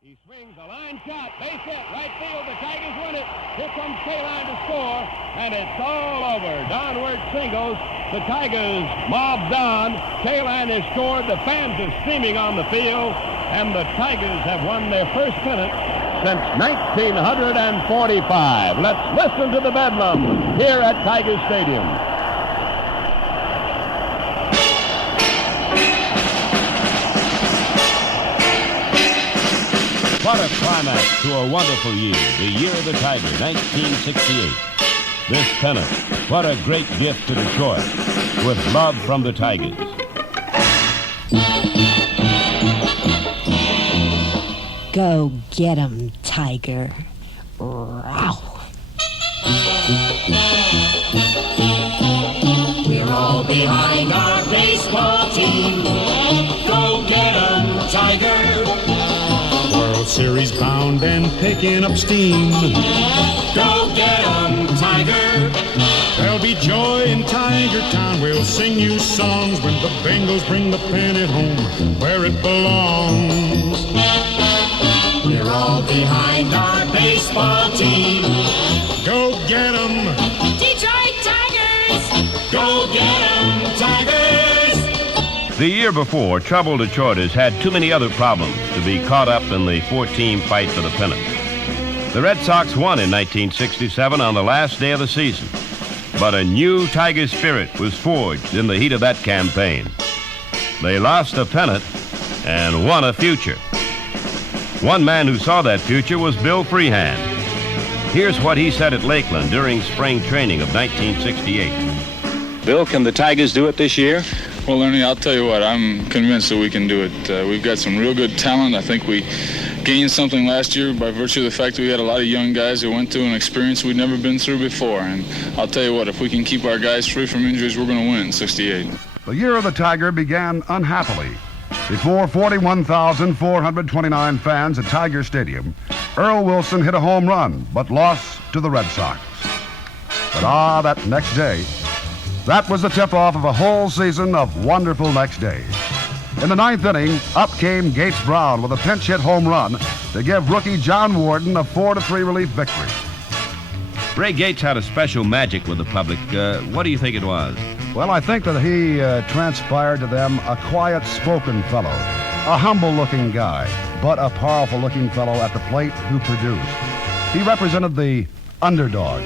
He swings a line shot, base hit, right field. The Tigers win it. Here comes K-Line to score, and it's all over. Downward singles. The Tigers mob Don. K-Line has scored. The fans are streaming on the field, and the Tigers have won their first pennant since 1945. Let's listen to the bedlam here at Tiger Stadium. What a climax to a wonderful year, the year of the Tiger, 1968. This pennant, what a great gift to Detroit, with love from the Tigers. Go get 'em, Tiger. Row. We're all behind our baseball team. Go get 'em, Tiger. World Series bound and picking up steam. Go get 'em, Tiger. There'll be joy in Tiger Town. We'll sing you songs when the Bengals bring the pennant home where it belongs. We're all behind our baseball team. Go get 'em, Detroit Tigers. Go get 'em, Tigers. The year before, troubled Detroiters had too many other problems to be caught up in the four-team fight for the pennant. The Red Sox won in 1967 on the last day of the season, but a new Tiger spirit was forged in the heat of that campaign. They lost a pennant and won a future. One man who saw that future was Bill Freehand. Here's what he said at Lakeland during spring training of 1968. Bill, can the Tigers do it this year? Well, Ernie, I'll tell you what, I'm convinced that we can do it. We've got some real good talent. I think we gained something last year by virtue of the fact that we had a lot of young guys who went through an experience we'd never been through before. And I'll tell you what, if we can keep our guys free from injuries, we're going to win in 68. The year of the Tiger began unhappily. Before 41,429 fans at Tiger Stadium, Earl Wilson hit a home run, but lost to the Red Sox. But that next day, that was the tip-off of a whole season of wonderful next days. In the ninth inning, up came Gates Brown with a pinch-hit home run to give rookie John Warden a 4-3 relief victory. Ray Gates had a special magic with the public. What do you think it was? Well, I think that he transpired to them a quiet-spoken fellow, a humble-looking guy, but a powerful-looking fellow at the plate who produced. He represented the underdog.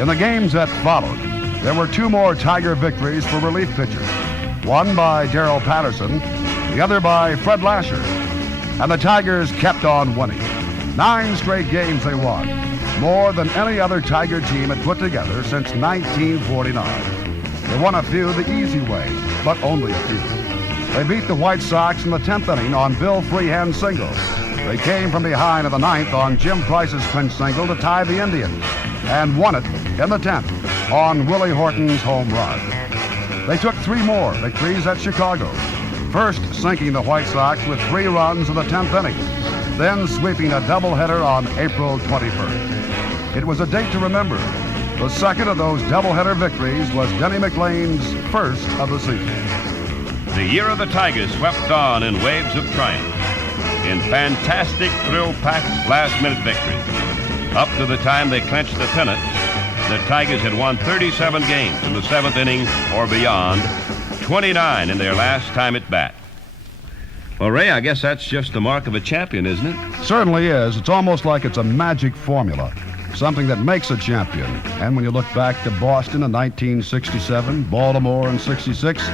In the games that followed, there were two more Tiger victories for relief pitchers, one by Darrell Patterson, the other by Fred Lasher. And the Tigers kept on winning. 9 straight games they won, more than any other Tiger team had put together since 1949. They won a few the easy way, but only a few. They beat the White Sox in the 10th inning on Bill Freehand's single. They came from behind in the 9th on Jim Price's pinch single to tie the Indians, and won it in the 10th on Willie Horton's home run. They took 3 more victories at Chicago, first sinking the White Sox with 3 runs in the 10th inning, then sweeping a doubleheader on April 21st. It was a date to remember. The second of those doubleheader victories was Denny Mclean's first of the season. The year of the Tigers swept on in waves of triumph, in fantastic, thrill-packed last-minute victories. Up to the time they clinched the pennant, the Tigers had won 37 games in the 7th inning or beyond, 29 in their last time at bat. Well, Ray, I guess that's just the mark of a champion, isn't it? Certainly is. It's almost like it's a magic formula, something that makes a champion. And when you look back to Boston in 1967, Baltimore in 66,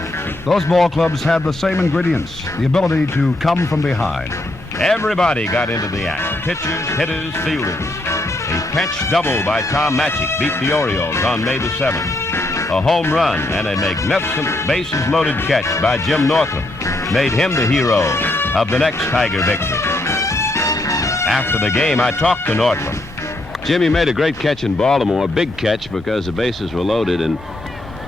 those ball clubs had the same ingredients, the ability to come from behind. Everybody got into the act. Pitchers, hitters, fielders. A pinch double by Tom Matchick beat the Orioles on May the 7th. A home run and a magnificent bases-loaded catch by Jim Northrup made him the hero of the next Tiger victory. After the game, I talked to Northrup. Jimmy made a great catch in Baltimore, a big catch because the bases were loaded, and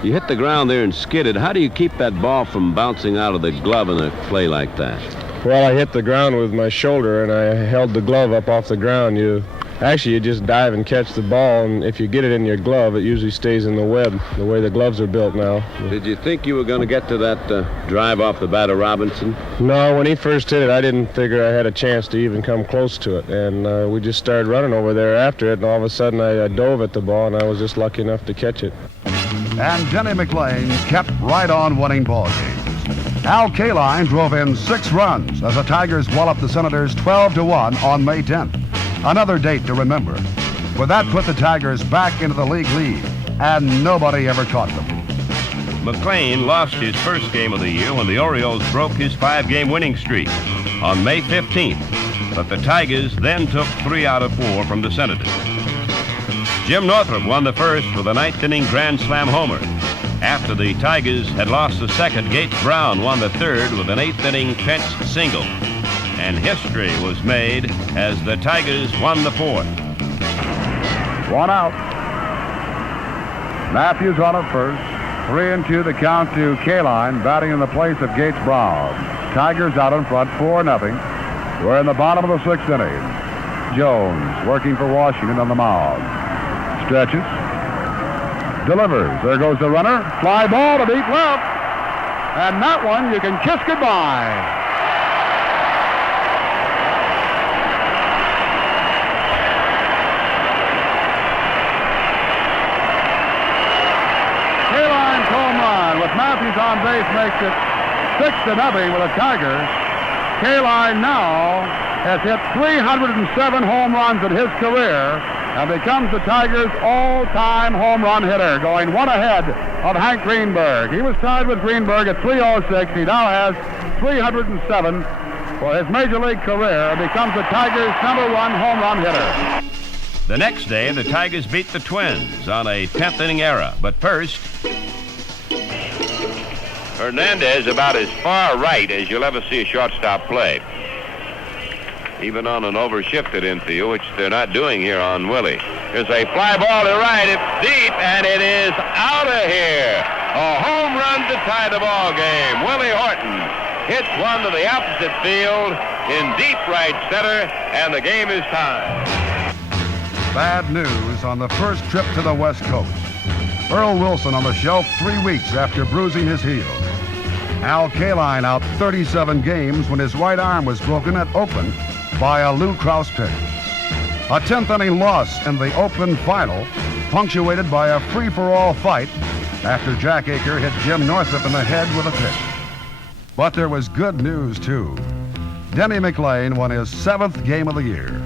you hit the ground there and skidded. How do you keep that ball from bouncing out of the glove in a play like that? Well, I hit the ground with my shoulder, and I held the glove up off the ground. You Actually, you just dive and catch the ball, and if you get it in your glove, it usually stays in the web, the way the gloves are built now. Did you think you were going to get to that drive off the bat of Robinson? No, when he first hit it, I didn't figure I had a chance to even come close to it, and we just started running over there after it, and all of a sudden I dove at the ball, and I was just lucky enough to catch it. And Denny Mclean kept right on winning ball games. Al Kaline drove in 6 runs as the Tigers walloped the Senators 12-1 on May 10th. Another date to remember. With that put the Tigers back into the league lead, and nobody ever caught them. Mclean lost his first game of the year when the Orioles broke his 5-game winning streak on May 15th, but the Tigers then took 3 out of 4 from the Senators. Jim Northrup won the first with a 9th-inning grand slam homer. After the Tigers had lost the second, Gates Brown won the third with an 8th-inning pinch single. And history was made as the Tigers won the fourth. 1 out. Matthews on at first. 3-2 the count to Kaline, batting in the place of Gates Brown. Tigers out in front, 4-0. We're in the bottom of the 6th inning. Jones working for Washington on the mound. Stretches. Delivers. There goes the runner. Fly ball to deep left. And that one you can kiss goodbye. Kaline's home run with Matthews on base makes it 6-0 with the Tigers. Kaline now has hit 307 home runs in his career and becomes the Tigers' all-time home run hitter, going 1 ahead of Hank Greenberg. He was tied with Greenberg at 306. He now has 307 for his Major League career and becomes the Tigers' #1 home run hitter. The next day, the Tigers beat the Twins on a 10th-inning error. But first, Hernandez about as far right as you'll ever see a shortstop play. Even on an overshifted infield, which they're not doing here on Willie. There's a fly ball to right. It's deep, and it is out of here. A home run to tie the ball game. Willie Horton hits one to the opposite field in deep right center, and the game is tied. Bad news on the first trip to the West Coast. Earl Wilson on the shelf 3 weeks after bruising his heel. Al Kaline out 37 games when his right arm was broken at Oakland by a Lou Krause pitch. A 10th-inning loss in the Oakland final, punctuated by a free-for-all fight after Jack Aker hit Jim Northrup in the head with a pitch. But there was good news, too. Denny Mclean won his 7th game of the year.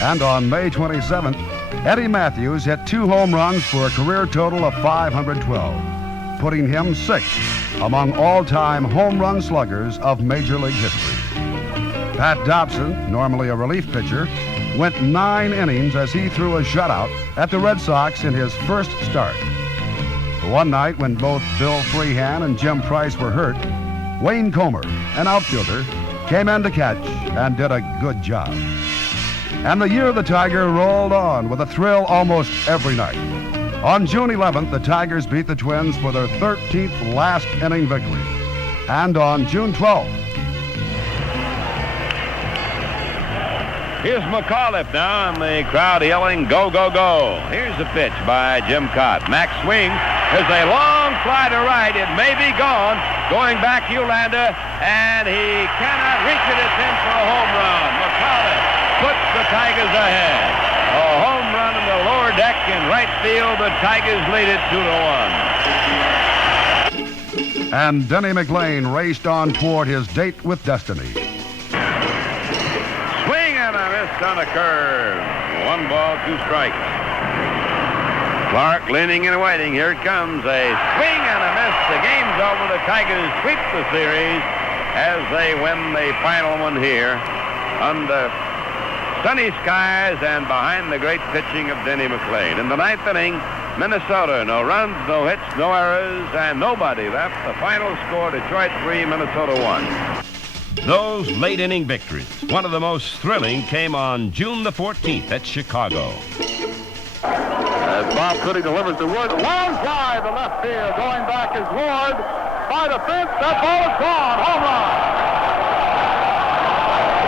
And on May 27th, Eddie Matthews hit 2 home runs for a career total of 512, putting him 6th among all-time home run sluggers of Major League history. Pat Dobson, normally a relief pitcher, went 9 innings as he threw a shutout at the Red Sox in his first start. One night when both Bill Freehan and Jim Price were hurt, Wayne Comer, an outfielder, came in to catch and did a good job. And the year of the Tiger rolled on with a thrill almost every night. On June 11th, the Tigers beat the Twins for their 13th last inning victory. And on June 12th, here's McAuliffe now, and the crowd yelling, "Go, go, go." Here's the pitch by Jim Cott. Max swings. There's a long fly to right. It may be gone. Going back, Hulander, and he cannot reach it. It's in for a home run. McAuliffe puts the Tigers ahead. A home run in the lower deck in right field. The Tigers lead it 2-1. and Denny Mclean raced on toward his date with destiny. Swing and a miss on a curve. 1 ball, 2 strikes. Clark leaning and waiting. Here it comes. A swing and a miss. The game's over. The Tigers sweep the series as they win the final one here under sunny skies and behind the great pitching of Denny Mclean. In the 9th inning, Minnesota, no runs, no hits, no errors, and nobody left. The final score, Detroit 3, Minnesota 1. Those late inning victories, one of the most thrilling, came on June the 14th at Chicago. As Bob Cootie delivers the word, long fly to left field. Going back is Ward by the fence. That ball is gone. Home run.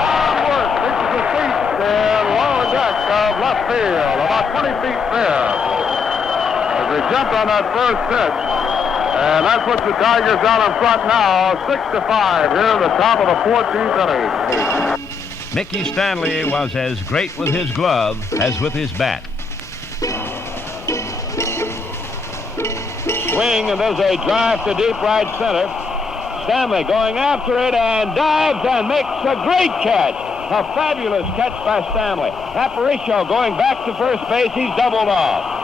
Long work. This is the seat, the lower deck of left 20 feet fair as they jumped on that first pitch. And that puts the Tigers down in front now, 6-5 here in the top of the 14th inning. Mickey Stanley was as great with his glove as with his bat. Swing, and there's a drive to deep right center. Stanley going after it and dives and makes a great catch. A fabulous catch by Stanley. Aparicio going back to first base. He's doubled off.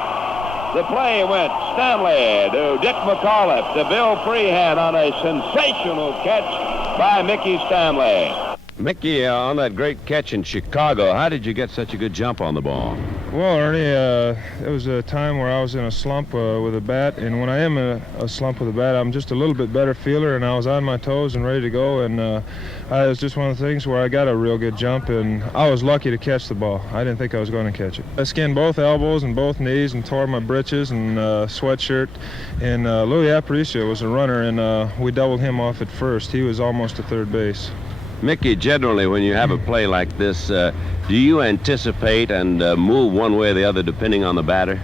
The play went Stanley to Dick McAuliffe to Bill Freehan on a sensational catch by Mickey Stanley. Mickey, on that great catch in Chicago, how did you get such a good jump on the ball? Well, Ernie, it was a time where I was in a slump with a bat, and when I am in a slump with a bat, I'm just a little bit better fielder, and I was on my toes and ready to go, and it was just one of the things where I got a real good jump, and I was lucky to catch the ball. I didn't think I was going to catch it. I skinned both elbows and both knees and tore my britches and sweatshirt, and Louis Aparicio was a runner, and we doubled him off at first. He was almost to third base. Mickey, generally, when you have a play like this, do you anticipate and move one way or the other depending on the batter?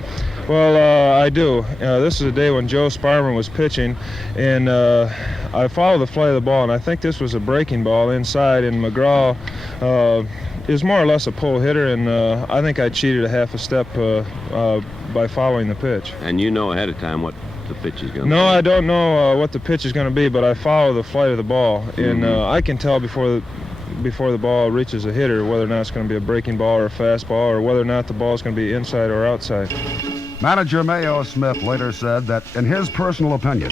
Well, I do. This is a day when Joe Sparman was pitching, and I followed the flight of the ball, and I think this was a breaking ball inside, and McGraw is more or less a pull hitter, and I think I cheated a half a step by following the pitch. And you know ahead of time what the pitch is going to be? No, I don't know what the pitch is going to be, but I follow the flight of the ball, and I can tell before the ball reaches a hitter whether or not it's going to be a breaking ball or a fastball, or whether or not the ball is going to be inside or outside. Manager Mayo Smith later said that, in his personal opinion,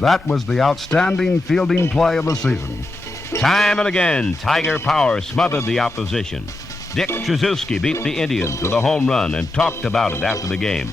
that was the outstanding fielding play of the season. Time and again, Tiger power smothered the opposition. Dick Tracewski beat the Indians with a home run and talked about it after the game.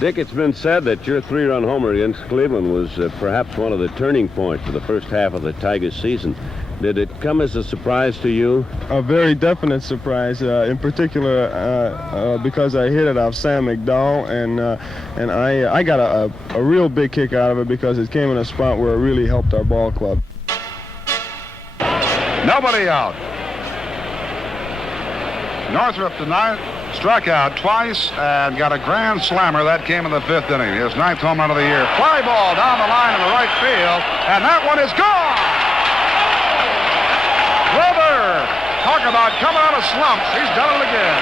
Dick, it's been said that your three-run homer against Cleveland was perhaps one of the turning points for the first half of the Tigers season. Did it come as a surprise to you? A very definite surprise, in particular because I hit it off Sam McDowell, and I got a real big kick out of it because it came in a spot where it really helped our ball club. Nobody out. Northrup tonight struck out twice and got a grand slammer. That came in the fifth inning. His ninth home run of the year. Fly ball down the line in the right field, and that one is gone. Brother, talk about coming out of slumps. He's done it again.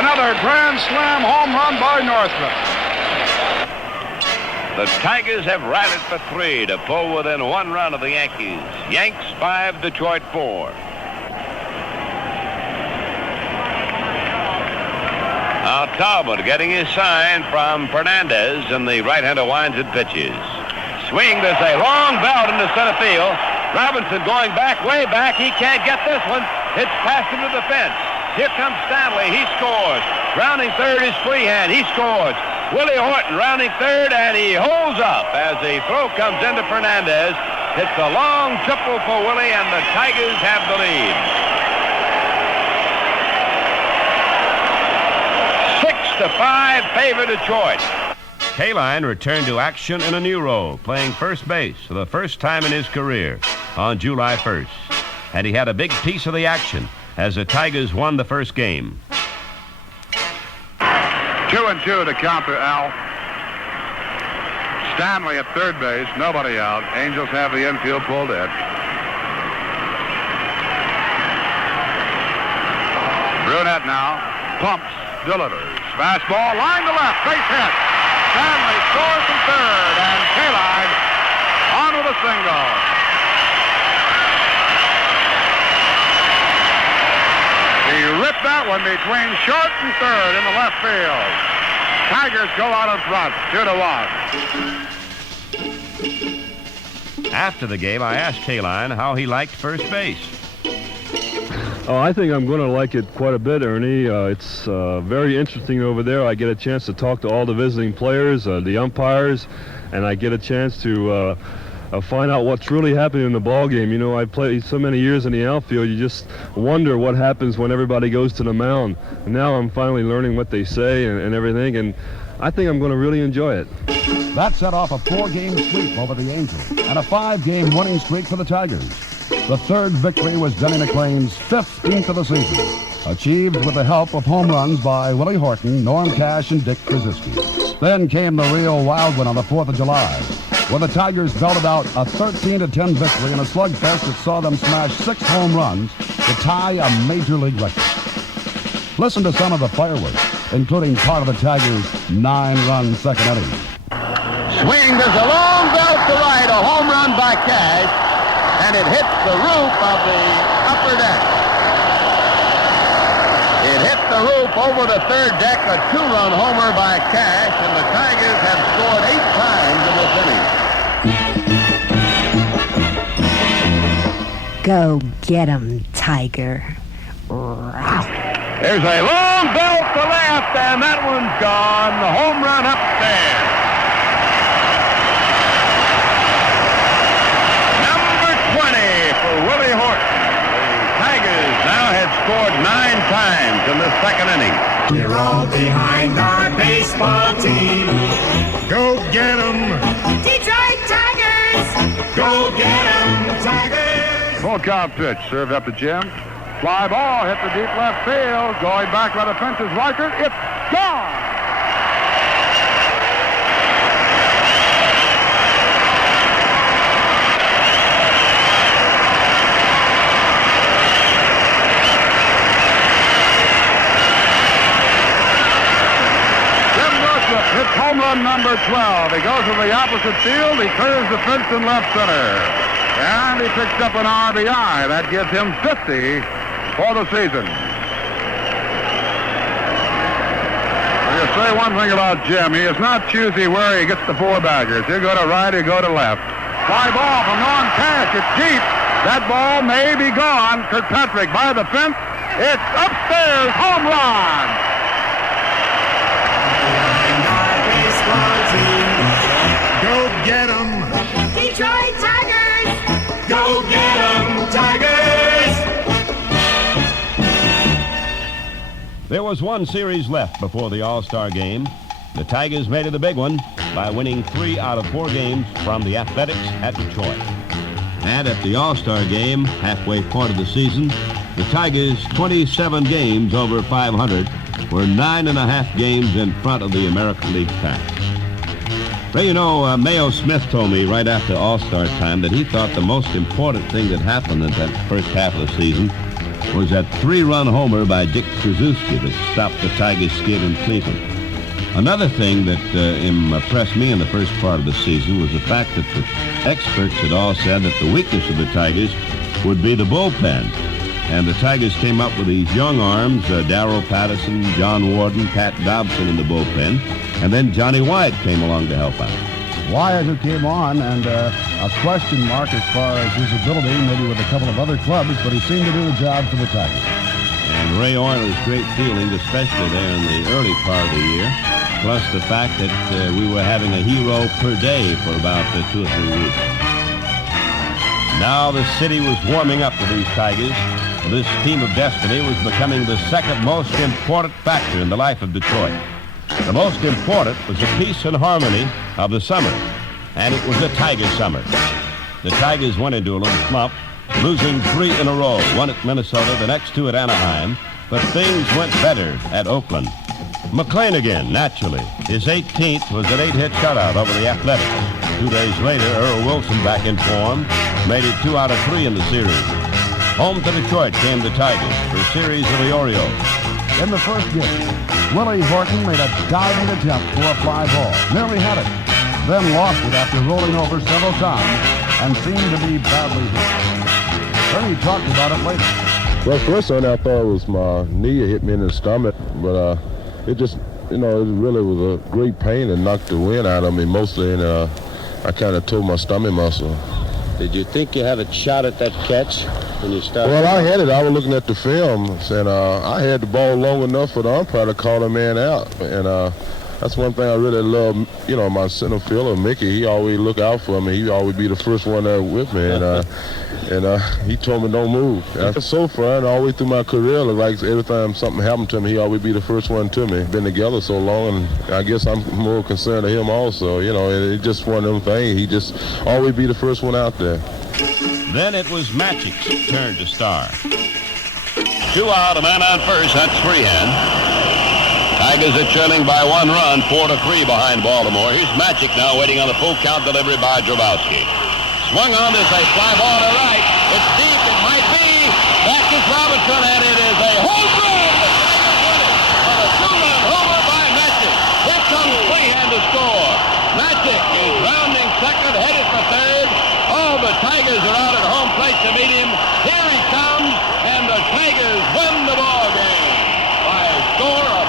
Another grand slam home run by Northrup. The Tigers have rallied for three to pull within one run of the Yankees. Yanks 5, Detroit 4. Now Talbot getting his sign from Fernandez, and the right-hander winds and pitches. Swing, there's a long belt into center field. Robinson going back, way back. He can't get this one. It's past him to the fence. Here comes Stanley. He scores. Rounding third is Freehan. He scores. Willie Horton rounding third, and he holds up as the throw comes into Fernandez. It's a long triple for Willie, and the Tigers have the lead. 6-5 favor Detroit. Kaline returned to action in a new role, playing first base for the first time in his career on July 1st. And he had a big piece of the action as the Tigers won the first game. 2-2 to counter Al. Stanley at third base, nobody out. Angels have the infield pulled in. Brunette now pumps, delivers. Fastball, line to left, base hit. Stanley scores from third, and Kaline on with a single. He ripped that one between short and third in the left field. Tigers go out in front, 2-1. After the game, I asked Kaline how he liked first base. Oh, I think I'm going to like it quite a bit, Ernie. It's very interesting over there. I get a chance to talk to all the visiting players, the umpires, and I get a chance to find out what's really happening in the ball game. You know, I played so many years in the outfield, you just wonder what happens when everybody goes to the mound. And now I'm finally learning what they say and everything, and I think I'm going to really enjoy it. That set off a 4-game sweep over the Angels and a 5-game winning streak for the Tigers. The third victory was Denny McLean's 15th of the season, achieved with the help of home runs by Willie Horton, Norm Cash, and Dick Krzyzewski. Then came the real wild one on the 4th of July, where the Tigers belted out a 13-10 victory in a slugfest that saw them smash 6 home runs to tie a Major League record. Listen to some of the fireworks, including part of the Tigers' 9-run second inning. Swing, there's a long belt to right, a home run by Cash, and it hits the roof of the upper deck. It hit the roof over the third deck, a 2-run homer by Cash, and the Tigers have scored 8 times in this inning. Go get 'em, Tiger. There's a long belt to left, and that one's gone. The home run upstairs. Number 20 for Willie Horton. The Tigers now have scored 9 times in the second inning. We're all behind our baseball team. Go get 'em! Detroit Tigers! Go get 'em, Tigers! Full count pitch, served up to Jim. Fly ball hit the deep left field. Going back by the fence is Reichert. It's gone! Jim Northrup hits home run number 12. He goes to the opposite field. He clears the fence in left center. And he picks up an RBI. That gives him 50 for the season. I'll just say one thing about Jim. He is not choosy where he gets the 4-baggers. He'll go to right, he'll go to left. Fly ball from Norm Cash. It's deep. That ball may be gone. Kirkpatrick by the fence. It's upstairs. Home run. Go get 'em! Detroit Tigers! Go get 'em, Tigers! There was one series left before the All-Star game. The Tigers made it a big one by winning 3 out of 4 games from the Athletics at Detroit. And at the All-Star game, halfway point of the season, the Tigers' 27 games over 500 were 9.5 games in front of the American League pack. Well, you know, Mayo Smith told me right after All-Star time that he thought the most important thing that happened in that first half of the season was that 3-run homer by Dick Krzyzewski that stopped the Tigers' skid in Cleveland. Another thing that impressed me in the first part of the season was the fact that the experts had all said that the weakness of the Tigers would be the bullpen. And the Tigers came up with these young arms, Darrell Patterson, John Warden, Pat Dobson in the bullpen, and then Johnny Wyatt came along to help out. Wyatt, who came on, and a question mark as far as his ability, maybe with a couple of other clubs, but he seemed to do the job for the Tigers. And Ray Oyler's great fielding, especially there in the early part of the year, plus the fact that we were having a hero per day for about 2 or 3 weeks. Now the city was warming up to these Tigers. This team of destiny was becoming the second most important factor in the life of Detroit. The most important was the peace and harmony of the summer, and it was a Tiger summer. The Tigers went into a little slump, losing 3 in a row, 1 at Minnesota, the next 2 at Anaheim, but things went better at Oakland. Mclean again, naturally. His 18th was an 8-hit shutout over the Athletics. 2 days later, Earl Wilson, back in form, made it 2 out of 3 in the series. Home to Detroit came the Tigers for a series of the Orioles. In the first game, Willie Horton made a diving attempt for a fly ball. Nearly had it. Then lost it after rolling over several times and seemed to be badly hit. Ernie talked about it later. Well, first on I thought it was my knee hit me in the stomach, but it just, it really was a great pain and knocked the wind out of me mostly, and I kind of tore my stomach muscle. Did you think you had a shot at that catch when you started? Well, I had it. I was looking at the film, and I had the ball long enough for the umpire to call the man out. And that's one thing I really love. You know, my center fielder, Mickey, he always look out for me. He always be the first one there with me, and he told me don't move. That's so fun. All the way through my career, like every time something happened to me, he always be the first one to me. Been together so long, and I guess I'm more concerned of him also. You know, it's just one of them things. He just always be the first one out there. Then it was Magic's turn to star. 2 out, a man on first. That's freehand. Tigers are trailing by 1 run, 4-3 behind Baltimore. Here's Magic now waiting on the full count delivery by Drabowski. Swung on as a fly ball to right. It's deep. It might be. Back is Robinson, and it is a home run. The Tigers win it on a 2-run homer by Magic. Here comes Freehand to score. Magic is rounding second, headed for third. All the Tigers are out at home plate to meet him. Here he comes, and the Tigers win the ball game by a score of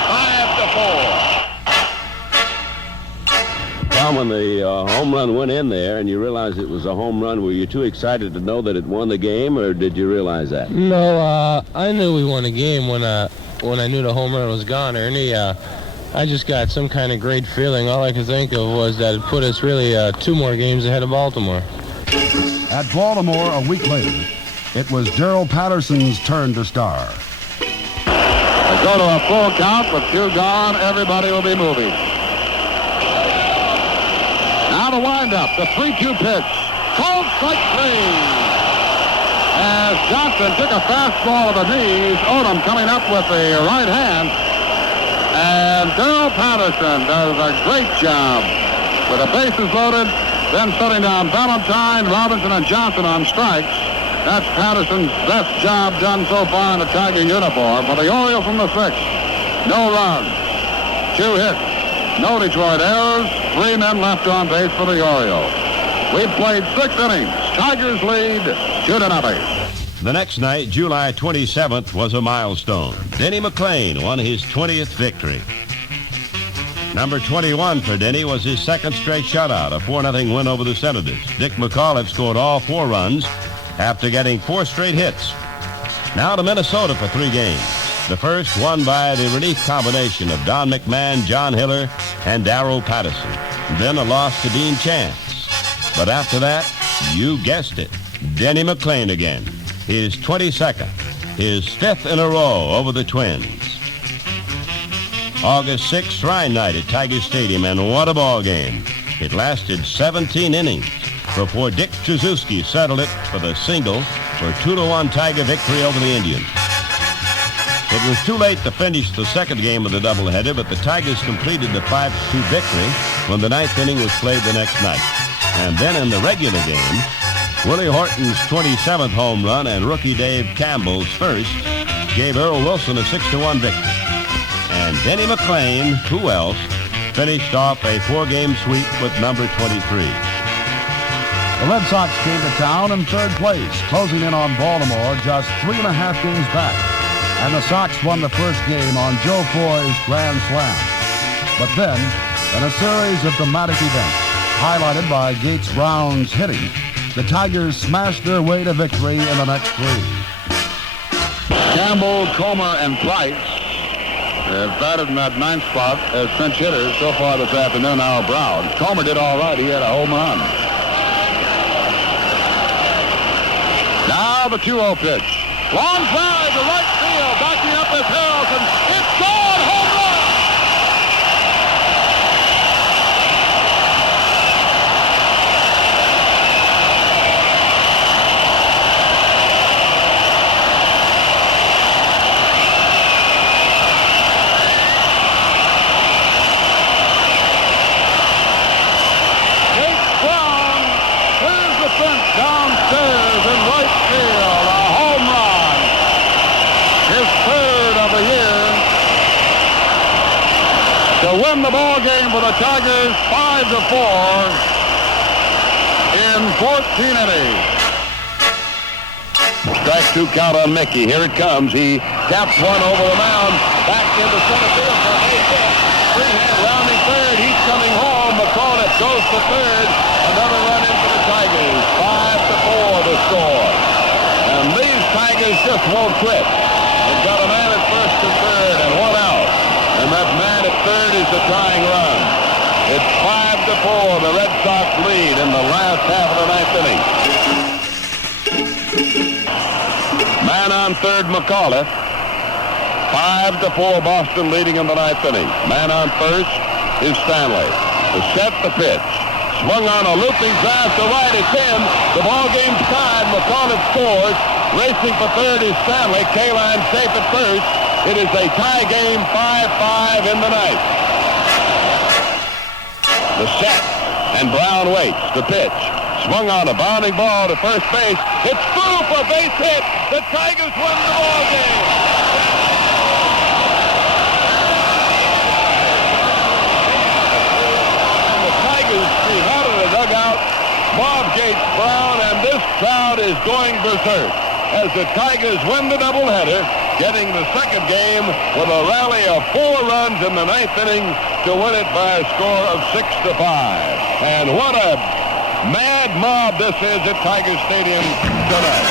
5-4. Tom, when the home run went in there and you realized it was a home run, were you too excited to know that it won the game, or did you realize that? No, I knew we won the game when I knew the home run was gone, Ernie. I just got some kind of great feeling. All I could think of was that it put us really 2 more games ahead of Baltimore. At Baltimore a week later, it was Darrell Patterson's turn to star. They go to a full count with 2 gone. Everybody will be moving. Now the windup, the 3-2 pitch. Called strike 3. As Johnson took a fastball to the knees, Odom coming up with the right hand. And Darrell Patterson does a great job with the bases loaded, then setting down Valentine, Robinson, and Johnson on strikes. That's Patterson's best job done so far in the Tiger uniform. For the Orioles from the 6th, no runs, 2 hits, no Detroit errors, 3 men left on base for the Orioles. We've played 6 innings. Tigers lead 2-0. The next night, July 27th, was a milestone. Denny Mclean won his 20th victory. Number 21 for Denny was his 2nd straight shutout, a 4-0 win over the Senators. Dick McAuliffe scored all 4 runs after getting 4 straight hits. Now to Minnesota for 3 games. The first won by the relief combination of Don McMahon, John Hiller, and Darrell Patterson. Then a loss to Dean Chance. But after that, you guessed it, Denny Mclean again. His 22nd, his 5th in a row over the Twins. August 6th, Shrine Night at Tiger Stadium, and what a ball game. It lasted 17 innings before Dick Tracewski settled it for the single for 2-1 Tiger victory over the Indians. It was too late to finish the 2nd game of the doubleheader, but the Tigers completed the 5-2 victory when the 9th inning was played the next night. And then in the regular game, Willie Horton's 27th home run and rookie Dave Campbell's first gave Earl Wilson a 6-1 victory. And Denny Mclean, who else, finished off a 4-game sweep with number 23. The Red Sox came to town in 3rd place, closing in on Baltimore just 3.5 games back. And the Sox won the first game on Joe Foy's grand slam. But then, in a series of dramatic events, highlighted by Gates Brown's hitting, the Tigers smashed their way to victory in the next 3. Campbell, Comer, and Price have batted in that 9th spot as pinch hitters so far this afternoon. Now Brown. Comer did all right. He had a home run. Now the 2-0 pitch. Long drive to right field. Backing up is Harrelson. It's gone. Home run. Downstairs in right field, a home run. His 3rd of the year. To win the ball game for the Tigers, 5-4 in 14 innings. Strike 2 count on Mickey. Here it comes. He taps one over the mound. Back into center field for a base hit. Freehand rounding 3rd. He's coming home. McAuliffe goes to 3rd. Another run in for the Tigers. 5-4 the score. And these Tigers just won't quit. They've got a man at 1st and 3rd and 1 out. And that man at 3rd is the tying run. third, McAuliffe. 5-4, Boston leading in the ninth inning. Man on first is Stanley. The set, the pitch. Swung on a looping drive to right. It's in. The ball game's tied. McAuliffe scores. Racing for third is Stanley. Kaline safe at first. It is a tie game, 5-5 in the ninth. The set, and Brown waits. The pitch. Swung on a bounding ball to first base. It's through for a base hit. The Tigers win the ball game. And the Tigers stream out of the dugout. Bob Gates, Brown, and this crowd is going berserk as the Tigers win the doubleheader, getting the second game with a rally of 4 runs in the ninth inning to win it by a score of 6-5. And what a mad mob this is at Tiger Stadium tonight.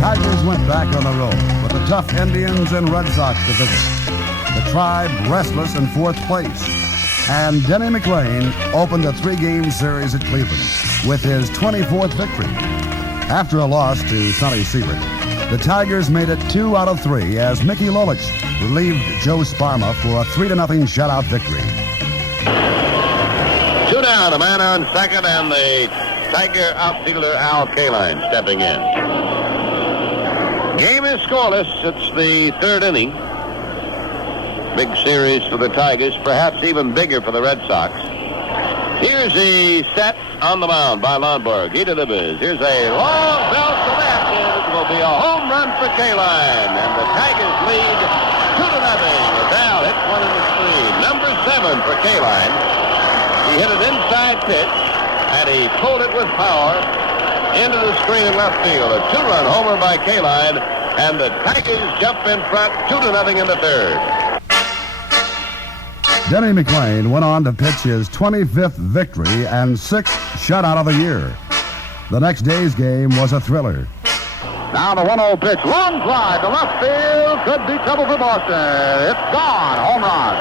Tigers went back on the road with the tough Indians and Red Sox to visit. The Tribe restless in 4th place. And Denny Mclean opened a 3-game series at Cleveland with his 24th victory. After a loss to Sonny Siebert, the Tigers made it 2 out of 3 as Mickey Lolich relieved Joe Sparma for a 3-0 shutout victory. 2 down, a man on second, and the Tiger outfielder Al Kaline stepping in. Game is scoreless. It's the 3rd inning. Big series for the Tigers, perhaps even bigger for the Red Sox. Here's the set on the mound by Lundberg. He delivers. Here's a long belt to left. It will be a home run for Kaline, and the Tigers lead 2-0. Al hits one in the screen. Number 7 for Kaline. He hit an inside pitch, and he pulled it with power into the screen in left field. A 2-run homer by Kaline, and the Tigers jump in front 2-0 in the 3rd. Denny Mclean went on to pitch his 25th victory and 6th shutout of the year. The next day's game was a thriller. Now the 1-0 pitch. Long drive to left field. Could be trouble for Boston. It's gone. Home run.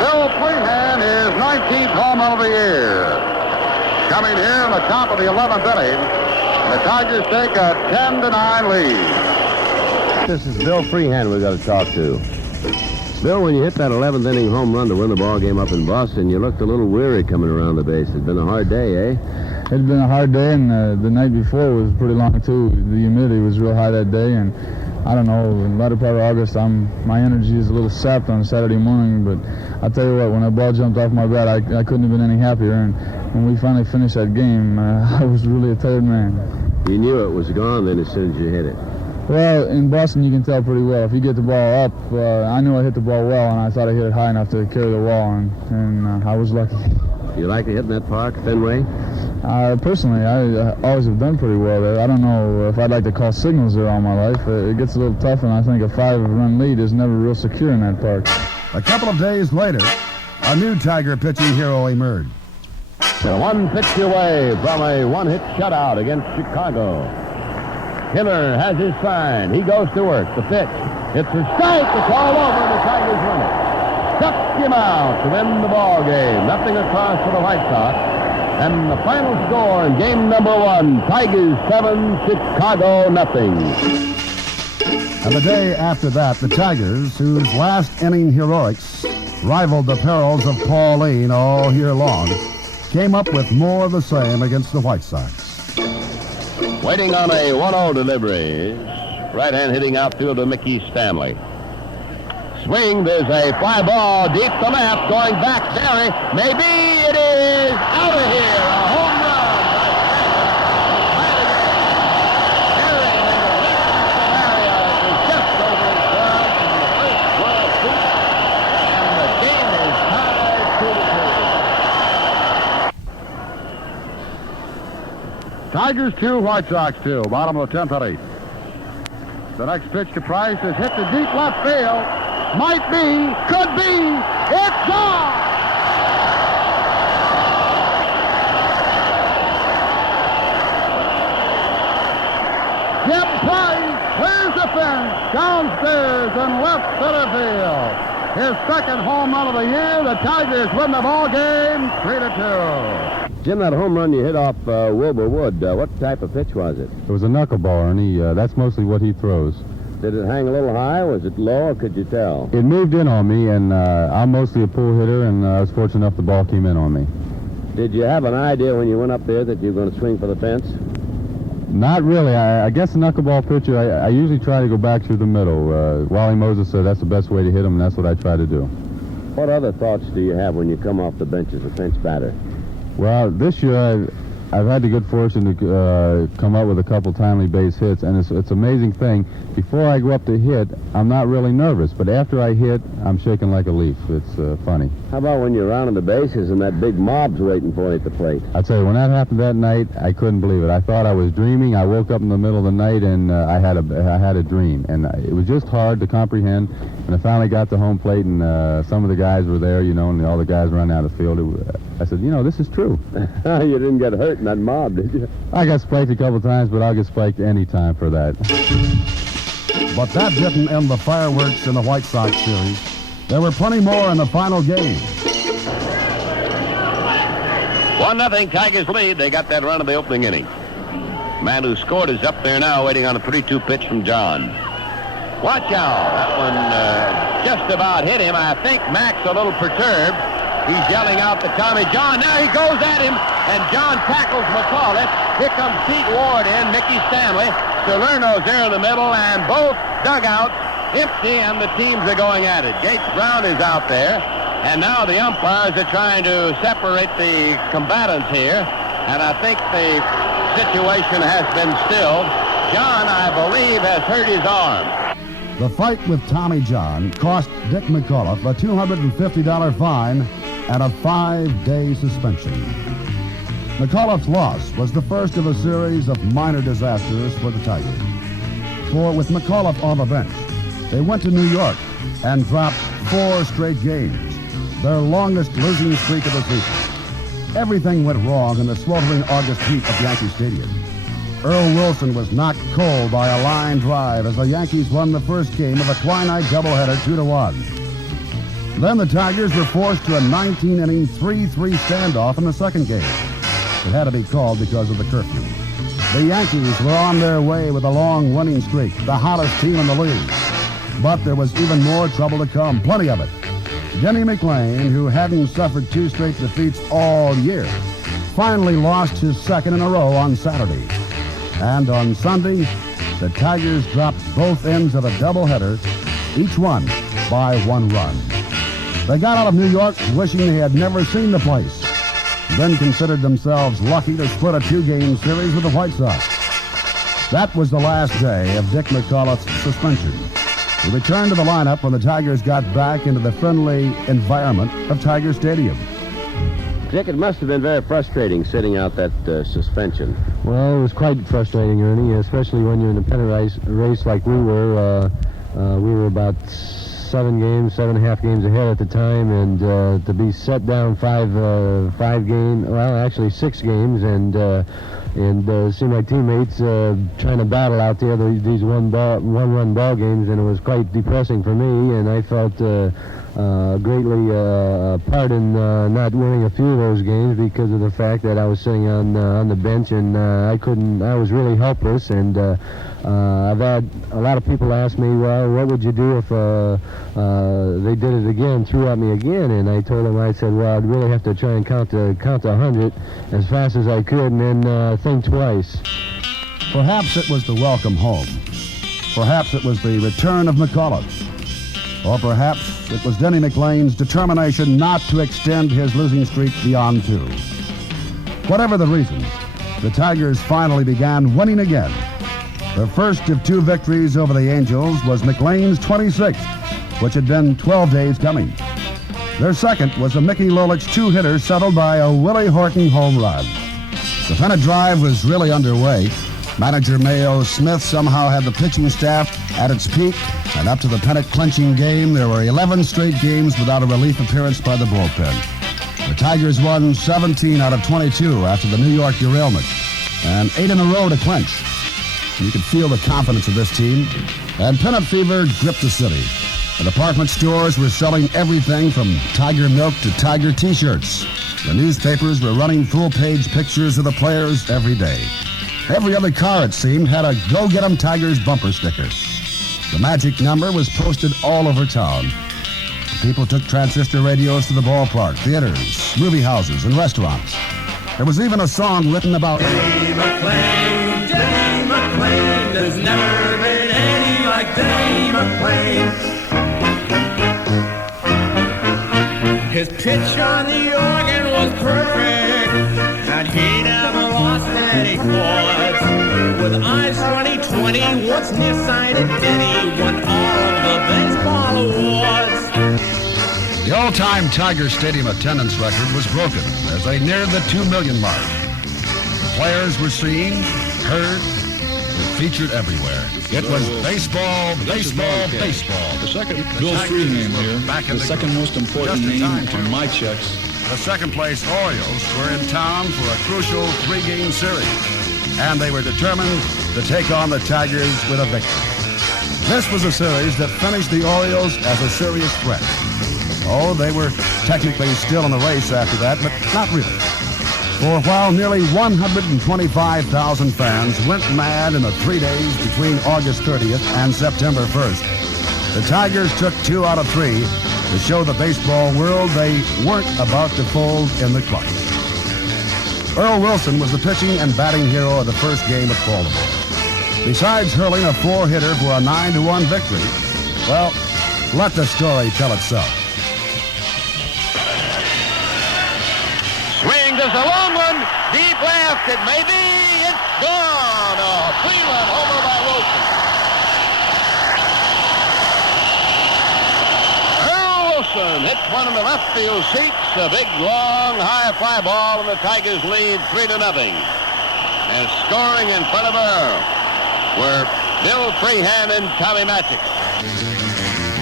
Bill Freehan, his 19th home run of the year. Coming here in the top of the 11th inning, the Tigers take a 10-9 lead. This is Bill Freehan we've got to talk to. Bill, when you hit that 11th inning home run to win the ball game up in Boston, you looked a little weary coming around the base. It's been a hard day, eh? It's been a hard day, and the night before was pretty long, too. The humidity was real high that day, and I don't know, in the latter part of August, my energy is a little sapped on Saturday morning, but I'll tell you what, when that ball jumped off my bat, I couldn't have been any happier, and when we finally finished that game, I was really a tired man. You knew it was gone then as soon as you hit it. Well, in Boston, you can tell pretty well. If you get the ball up, I knew I hit the ball well, and I thought I hit it high enough to carry the wall, and I was lucky. You like to hit in that park, Fenway? Personally, I always have done pretty well there. I don't know if I'd like to call signals there all my life. It gets a little tough, and I think a 5-run lead is never real secure in that park. A couple of days later, a new Tiger pitching hero emerged. So 1 pitch away from a 1-hit shutout against Chicago. Hiller has his sign. He goes to work. The pitch. It's a strike. It's all over. The Tigers win it. Struck him out to win the ball game. Nothing across for the White Sox. And the final score in game number 1, Tigers 7, Chicago nothing. And the day after that, the Tigers, whose last inning heroics rivaled the perils of Pauline all year long, came up with more of the same against the White Sox. Waiting on a 1-0 delivery. Right-hand hitting outfielder Mickey Stanley. Swing, there's a fly ball deep to left, going back there. Maybe it is out of here. A home run. Just over his glove in the first World Series, and the game is tied 2-2. Tigers 2, White Sox 2. Bottom of the 10th inning. The next pitch to Price is hit to deep left field. Might be, could be, it's gone! downstairs in left center field. His second home run of the year. The Tigers win the ball game 3-2. Jim, that home run you hit off Wilbur Wood, what type of pitch was it? It was a knuckleball, Ernie. That's mostly what he throws. Did it hang a little high? Was it low, or could you tell? It moved in on me, and I'm mostly a pull hitter, and I was fortunate enough the ball came in on me. Did you have an idea when you went up there that you were going to swing for the fence? Not really. I guess the knuckleball pitcher, I usually try to go back through the middle. Wally Moses said that's the best way to hit him, and that's what I try to do. What other thoughts do you have when you come off the bench as a pinch batter? Well, this year I've had the good fortune to come up with a couple timely base hits, and it's an amazing thing. Before I go up to hit, I'm not really nervous, but after I hit, I'm shaking like a leaf. It's funny. How about when you're rounding the bases and that big mob's waiting for you at the plate? I tell you, when that happened that night, I couldn't believe it. I thought I was dreaming. I woke up in the middle of the night, and I had a dream, and it was just hard to comprehend. When I finally got to home plate, and some of the guys were there, and all the guys run out of the field, I said, this is true. You didn't get hurt in that mob, did you? I got spiked a couple times, but I'll get spiked any time for that. But that didn't end the fireworks in the White Sox series. There were plenty more in the final game. 1-0 Tigers lead. They got that run in the opening inning. Man who scored is up there now, waiting on a 3-2 pitch from John. Watch out. That one just about hit him. I think Mac's a little perturbed. He's yelling out to Tommy John. Now he goes at him, and John tackles McCullough. Here comes Pete Ward in, Mickey Stanley. Salerno's there in the middle, and both dugouts empty, and the teams are going at it. Gates Brown is out there, and now the umpires are trying to separate the combatants here, and I think the situation has been stilled. John, I believe, has hurt his arm. The fight with Tommy John cost Dick McCullough a $250 fine and a 5-day suspension. McCullough's loss was the first of a series of minor disasters for the Tigers. For with McCullough on the bench, they went to New York and dropped 4 straight games, their longest losing streak of the season. Everything went wrong in the sweltering August heat of Yankee Stadium. Earl Wilson was knocked cold by a line drive as the Yankees won the first game of a twilight doubleheader 2-1. Then the Tigers were forced to a 19-inning 3-3 standoff in the second game. It had to be called because of the curfew. The Yankees were on their way with a long winning streak, the hottest team in the league. But there was even more trouble to come, plenty of it. Denny Mclean, who hadn't suffered 2 straight defeats all year, finally lost his second in a row on Saturday. And on Sunday, the Tigers dropped both ends of a doubleheader, each one by 1 run. They got out of New York wishing they had never seen the place, then considered themselves lucky to split a 2-game series with the White Sox. That was the last day of Dick McCullough's suspension. He returned to the lineup when the Tigers got back into the friendly environment of Tiger Stadium. Dick, it must have been very frustrating sitting out that suspension. Well, it was quite frustrating, Ernie, especially when you're in a pennant race like we were. We were about 7.5 games ahead at the time, and to be set down 5 games, well, actually 6 games, and see my teammates trying to battle out there these one-run ball games, and it was quite depressing for me, and I felt greatly part in not winning a few of those games because of the fact that I was sitting on the bench, and I was really helpless, and I've had a lot of people ask me, well, what would you do if they did it again, threw at me again? And I told them, I said, well, I'd really have to try and count to 100 as fast as I could, and then think twice. Perhaps it was the welcome home. Perhaps it was the return of McCullough. Or perhaps it was Denny Mclean's determination not to extend his losing streak beyond 2. Whatever the reason, the Tigers finally began winning again. Their first of 2 victories over the Angels was Mclean's 26th, which had been 12 days coming. Their second was a Mickey Lolich 2-hitter settled by a Willie Horton home run. The Pennant drive was really underway. Manager Mayo Smith somehow had the pitching staff at its peak, and up to the Pennant clinching game, there were 11 straight games without a relief appearance by the bullpen. The Tigers won 17 out of 22 after the New York derailment, and 8 in a row to clinch. You could feel the confidence of this team. And Pennant fever gripped the city. The department stores were selling everything from Tiger milk to Tiger T-shirts. The newspapers were running full-page pictures of the players every day. Every other car, it seemed, had a Go Get 'em Tigers bumper sticker. The magic number was posted all over town. People took transistor radios to the ballpark, theaters, movie houses, and restaurants. There was even a song written about Denny McClain, there's never been any like Denny McClain. His pitch on the organ was perfect, and he never lost any chords. With eyes 20/20, what's nearsighted Denny won all of the baseball awards. The all-time Tiger Stadium attendance record was broken as they neared the 2 million mark. The players were seen, heard, and featured everywhere. It was baseball, baseball, baseball. The second Bill Freeman here, the second most important name on my checks. The second-place Orioles were in town for a crucial 3-game series, and they were determined to take on the Tigers with a victory. This was a series that finished the Orioles as a serious threat. Oh, they were technically still in the race after that, but not really. For while nearly 125,000 fans went mad in the 3 days between August 30th and September 1st, the Tigers took 2 out of 3 to show the baseball world they weren't about to fold in the clutch. Earl Wilson was the pitching and batting hero of the first game at Baltimore. Besides hurling a 4-hitter for a 9-1 victory, well, let the story tell itself. Swings is a long one, deep left. It may be. It's gone. A 3-run homer by Wilson. Earl Wilson hits one in the left field seats. A big, long, high fly ball, and the Tigers lead 3-0. And scoring in front of Earl were Bill Freehan and Tommy Magic.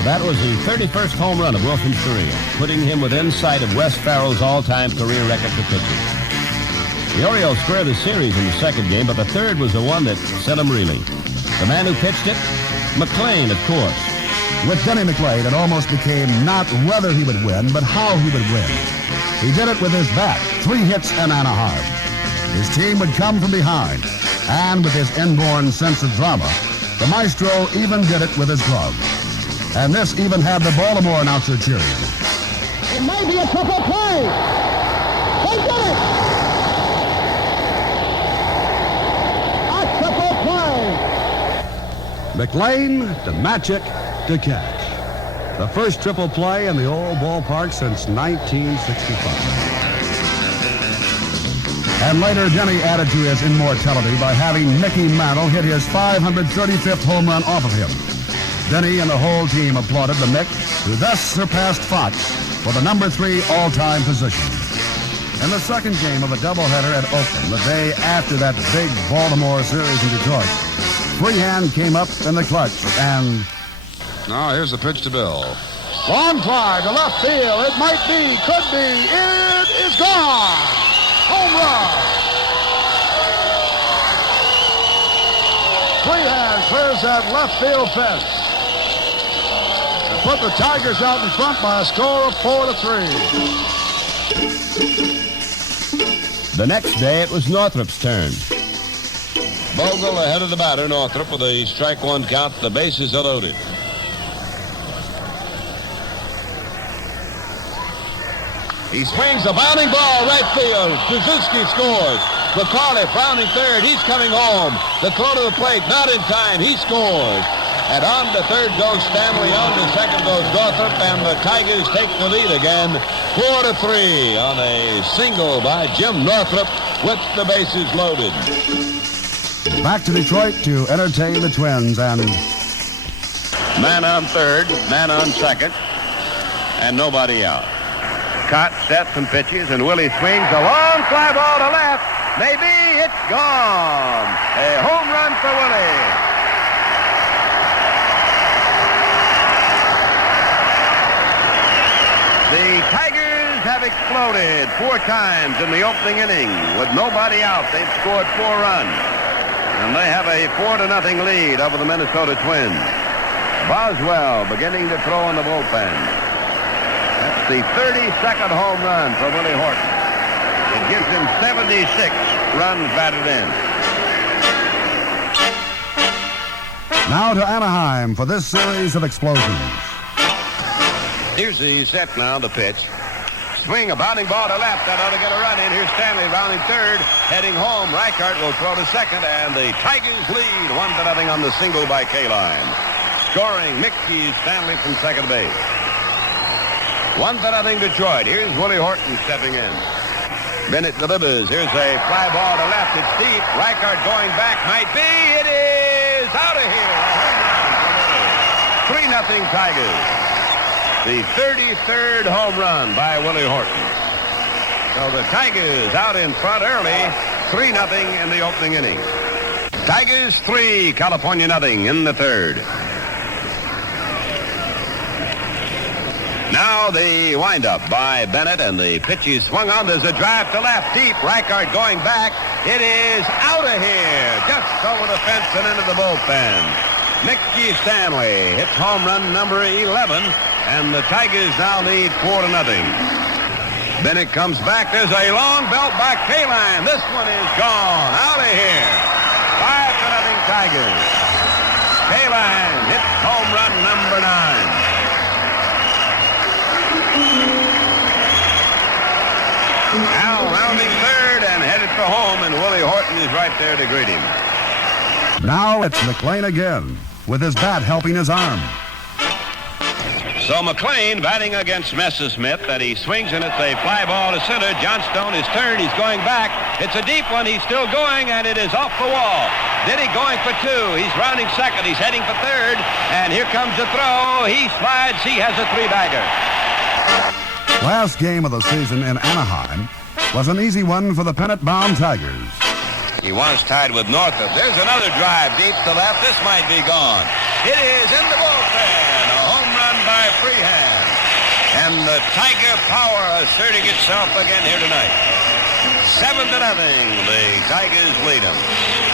That was the 31st home run of Wilson's career, putting him within sight of Wes Farrell's all-time career record for pitching. The Orioles squared the series in the second game, but the third was the one that sent them reeling. The man who pitched it, Mclean, of course. With Denny McClain, it almost became not whether he would win, but how he would win. He did it with his bat, 3 hits in Anaheim. His team would come from behind, and with his inborn sense of drama, the maestro even did it with his glove. And this even had the Baltimore announcer cheering. It may be a triple play. They did it. A triple play. McLean to Magic to catch. The first triple play in the old ballpark since 1965. And later, Denny added to his immortality by having Mickey Mantle hit his 535th home run off of him. Denny and the whole team applauded the Mick, who thus surpassed Fox for the number 3 all-time position. In the second game of a doubleheader at Oakland, the day after that big Baltimore series in Detroit, Freehan came up in the clutch, and now here's the pitch to Bill. Long fly to left field. It might be, could be. It is gone. Home run. Freehan clears that left field fence. Put the Tigers out in front by a score of 4-3. The next day, it was Northrup's turn. Bogle ahead of the batter, Northrup, with a strike 1 count. The bases are loaded. He swings a bounding ball right field. Suzuki scores. McCauley frowning third. He's coming home. The throw to the plate, not in time. He scores. And on to third goes Stanley, on to second goes Northrop, and the Tigers take the lead again, 4-3 on a single by Jim Northrop with the bases loaded. back to Detroit to entertain the Twins, and man on third, man on second, and nobody out. Cott sets and pitches, and Willie swings a long fly ball to left. Maybe it's gone. A home run for Willie. The Tigers have exploded 4 times in the opening inning. With nobody out, they've scored 4 runs. And they have a 4-0 lead over the Minnesota Twins. Boswell beginning to throw in the bullpen. That's the 32nd home run for Willie Horton. It gives him 76 runs batted in. Now to Anaheim for this series of explosions. Here's the set now, the pitch. Swing, a bounding ball to left. That ought to get a run in. Here's Stanley rounding third. Heading home. Reichert will throw to second. And the Tigers lead 1-0 on the single by K-Line. Scoring Mickey Stanley from second base. 1-0 Detroit. Here's Willie Horton stepping in. Bennett delivers. Here's a fly ball to left. It's deep. Reichert going back. Might be. It is out of here. A home run for Willie. 3-0 Tigers. The 33rd home run by Willie Horton. So the Tigers out in front early, 3-0 in the opening inning. Tigers 3, California nothing in the third. Now the windup by Bennett, and the pitch is swung on. There's a drive to left, deep. Reichert going back. It is out of here, just over the fence and into the bullpen. Mickey Stanley hits home run number 11, and the Tigers now lead 4-0. Bennett comes back. There's a long belt by K-Line. This one is gone. Out of here. 5-0 Tigers. K-Line hits home run number 9. Now rounding third and headed for home, and Willie Horton is right there to greet him. Now it's Mclean again, with his bat helping his arm. So Mclean batting against Messersmith, that he swings, and it's a fly ball to center. Johnstone is turned. He's going back. It's a deep one. He's still going, and it is off the wall. Diddy going for 2. He's rounding second. He's heading for third, and here comes the throw. He slides. He has a 3-bagger. Last game of the season in Anaheim was an easy one for the pennant-bound Tigers. He was tied with Northrop. There's another drive deep to left. This might be gone. It is in the bullpen. A home run by Freehand. And the Tiger power asserting itself again here tonight. 7-0. The Tigers lead them.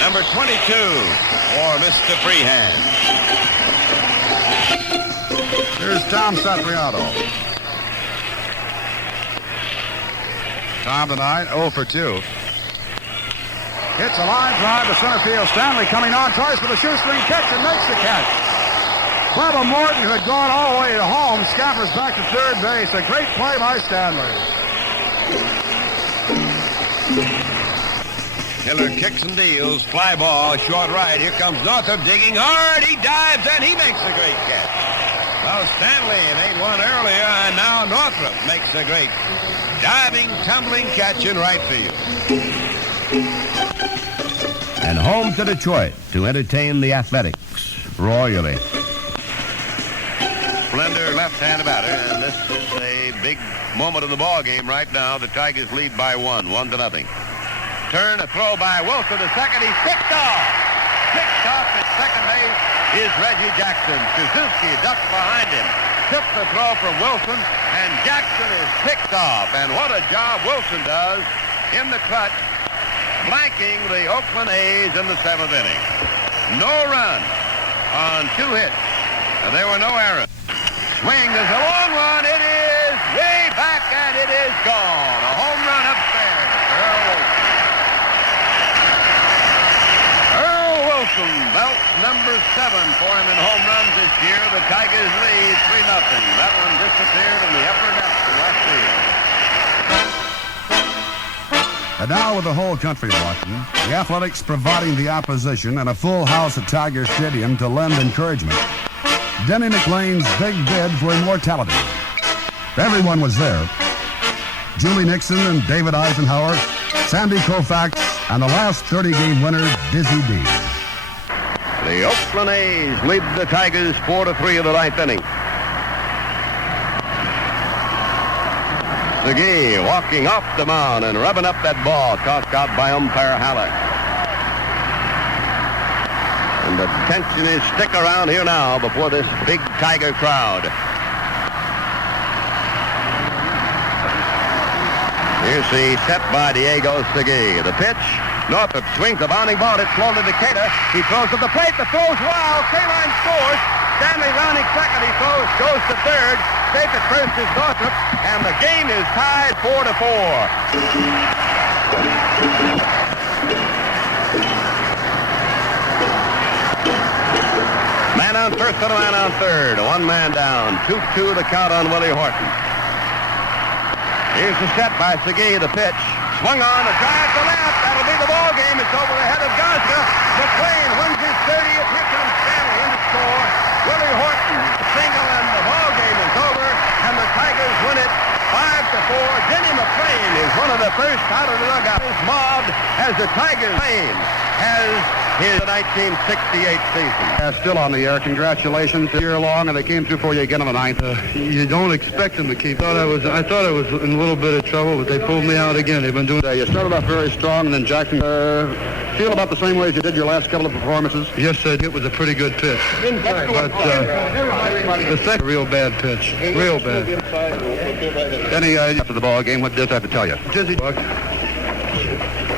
Number 22 for Mr. Freehand. Here's Tom Satriano. Tom tonight, 0 for 2. Hits a line drive to center field. Stanley coming on, tries for the shoestring catch and makes the catch. Bubba Morton, who had gone all the way to home, scampers back to third base. A great play by Stanley. Hiller kicks and deals. Fly ball, short right. Here comes Northrop digging hard. He dives and he makes a great catch. Well, Stanley made one earlier, and now Northrop makes a great diving, tumbling catch in right field. And home to Detroit to entertain the Athletics royally. Splendor left-hand batter, and this is a big moment in the ball game right now. The Tigers lead by 1-0. Turn, a throw by Wilson to second. He's picked off. Picked off at second base is Reggie Jackson. Suzuki ducks behind him. Tipped the throw from Wilson, and Jackson is picked off. And what a job Wilson does in the clutch, blanking the Oakland A's in the 7th inning. No run on 2 hits. And there were no errors. Swing, there's a long run. It is way back, and it is gone. A home run upstairs for Earl Wilson. Earl Wilson, belt number 7 for him in home runs this year. The Tigers lead 3-0. That one disappeared in the upper depths of left field. And now with the whole country watching, the Athletics providing the opposition and a full house at Tiger Stadium to lend encouragement. Denny McLean's big bid for immortality. Everyone was there. Julie Nixon and David Eisenhower, Sandy Koufax, and the last 30-game winner, Dizzy D. The Oakland A's lead the Tigers 4-3 in the 9th inning. McGee walking off the mound and rubbing up that ball, tossed out by umpire Hallett. And the tension is stick around here now before this big Tiger crowd. Here's the set by Diego Segui. The pitch, Northup swings the bounding ball. It's flown to Decatur. He throws to the plate. The throw's wild. K-line scores. Stanley rounding second. He throws, goes to third. Safe at first is Northup. And the game is tied 4-4. Man on first and a man on third. One man down. 2-2 the count on Willie Horton. Here's the set by Segui. The pitch. Swung on. A drive to left. That'll be the ball game. It's over the head of Gosga. Mclean wins his 30th. Here comes Stanley in to score. Willie Horton single, and the ball game is over. And the Tigers win it 5-4. Denny Mclean is one of the first out of the dugout. Is mobbed as the Tigers has his 1968 season. Still on the air. Congratulations. A year long, and they came through for you again in the ninth. You don't expect them to keep. I thought I was in a little bit of trouble, but they pulled me out again. They've been doing that. You started off very strong, and then Jackson feel about the same way as you did your last couple of performances. Yes, it was a pretty good pitch. But the second, real bad pitch. Real bad. Denny, after the ball game, what does that have to tell you? Dizzy.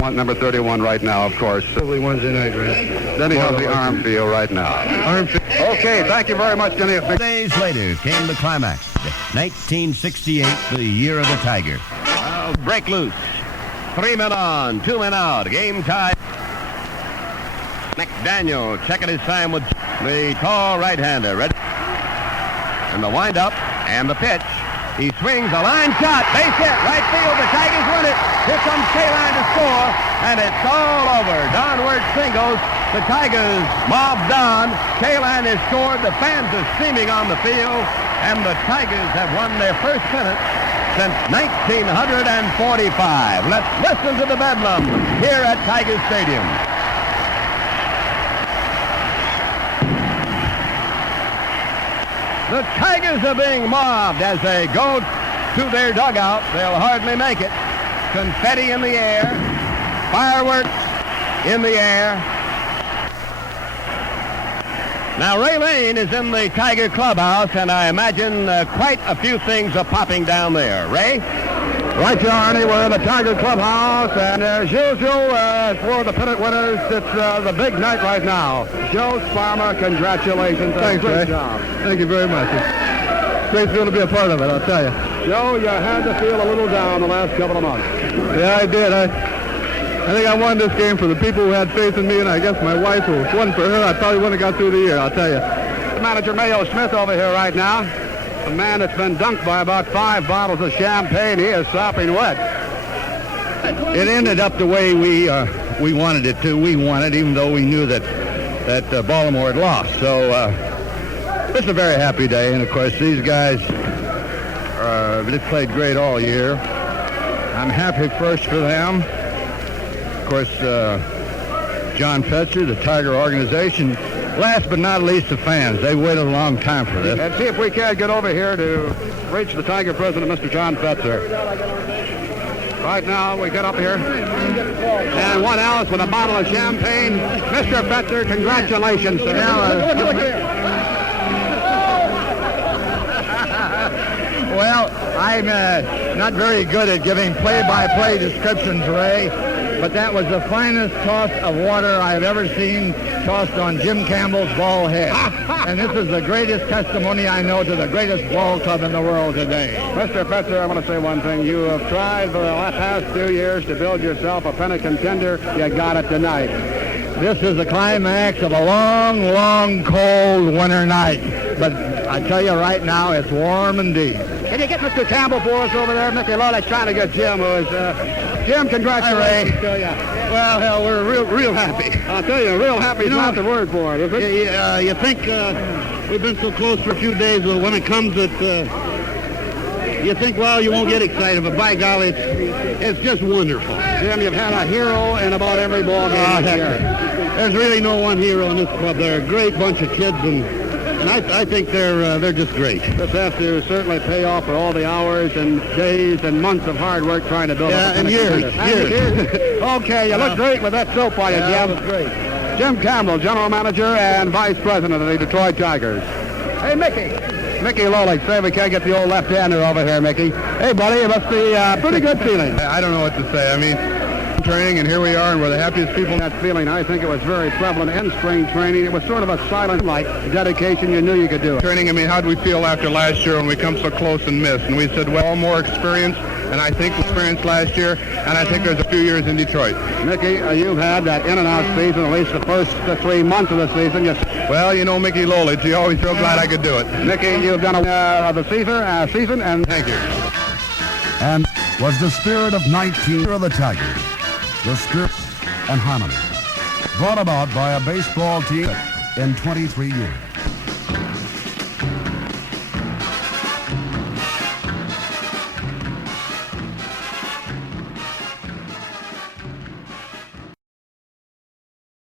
Number 31 right now, of course. Probably Wednesday night, right? Denny, how's the arm feel right now? Arm feel. Okay, thank you very much, Denny. Days later came the climax. 1968, the year of the Tiger. Break loose. 3 men on, 2 men out. Game tie. McDaniel checking his time with the tall right-hander. Ready? And the windup and the pitch. He swings a line shot. Base hit. Right field. The Tigers win it. Here comes K-line to score. And it's all over. Downward singles. The Tigers mob Don. K-line has scored. The fans are steaming on the field. And the Tigers have won their first pennant since 1945. Let's listen to the bedlam here at Tiger Stadium. The Tigers are being mobbed as they go to their dugout. They'll hardly make it. Confetti in the air. Fireworks in the air. Now, Ray Lane is in the Tiger clubhouse, and I imagine quite a few things are popping down there. Ray? Right, Arnie, we're in the Tiger clubhouse, and as usual, for the pennant winners, it's the big night right now. Joe Sparma, congratulations. Thanks, great Ray. job. Thank you very much. It's great feeling to be a part of it, I'll tell you. Joe, you had to feel a little down the last couple of months. Yeah, I did. I think I won this game for the people who had faith in me, and I guess my wife, who won for her, I probably wouldn't have got through the year, I'll tell you. Manager Mayo Smith over here right now. A man that's been dunked by about 5 bottles of champagne. He is sopping wet. It ended up the way we wanted it to. We won it, even though we knew that Baltimore had lost. So it's a very happy day. And, of course, these guys they've played great all year. I'm happy first for them. Of course, John Fetzer, the Tiger organization. Last but not least, the fans. They waited a long time for this. And see if we can get over here to reach the Tiger president, Mr. John Fetzer. Right now, we get up here. And 1 ounce with a bottle of champagne. Mr. Fetzer, congratulations. Well, I'm not very good at giving play-by-play descriptions, Ray, but that was the finest toss of water I've ever seen tossed on Jim Campbell's ball head. And this is the greatest testimony I know to the greatest ball club in the world today. Mr. Fetzer, I want to say one thing. You have tried for the past 2 years to build yourself a pennant contender. You got it tonight. This is the climax of a long, long, cold winter night. But I tell you right now, it's warm indeed. Can you get Mr. Campbell for us over there? Mickey Lawley's trying to get Jim, who is... Jim, congratulations to you. Well, hell, we're real happy. I'll tell you, real happy is not the word for it, is it? You think we've been so close for a few days, but when it comes at... you think, well, you won't get excited, but by golly, it's just wonderful. Jim, you've had a hero in about every ball game this year. There's really no one hero in this club. They're a great bunch of kids, and I think they're just great. This has to certainly pay off for all the hours and days and months of hard work trying to build up a years. Okay, you look great with that soap on you, Jim. That was great. Jim Campbell, general manager and vice president of the Detroit Tigers. Hey, Mickey Lawley, say we can't get the old left-hander over here, Mickey. Hey, buddy, it must be a pretty good feeling. I don't know what to say. I mean, training, and here we are, and we're the happiest people. That feeling, I think it was very prevalent in spring training. It was sort of a silent, like, dedication. You knew you could do it. Training, I mean, how did we feel after last year when we come so close and miss? And we said, well, more experience, and I think we experienced last year, and I think there's a few years in Detroit. Mickey, you've had that in-and-out season, at least the first 3 months of the season. Well, you know Mickey Lolich. You're always real glad I could do it. Mickey, you've done the season, and thank you. And was the spirit of 19 of the Tigers, the spirit and harmony, brought about by a baseball team in 23 years.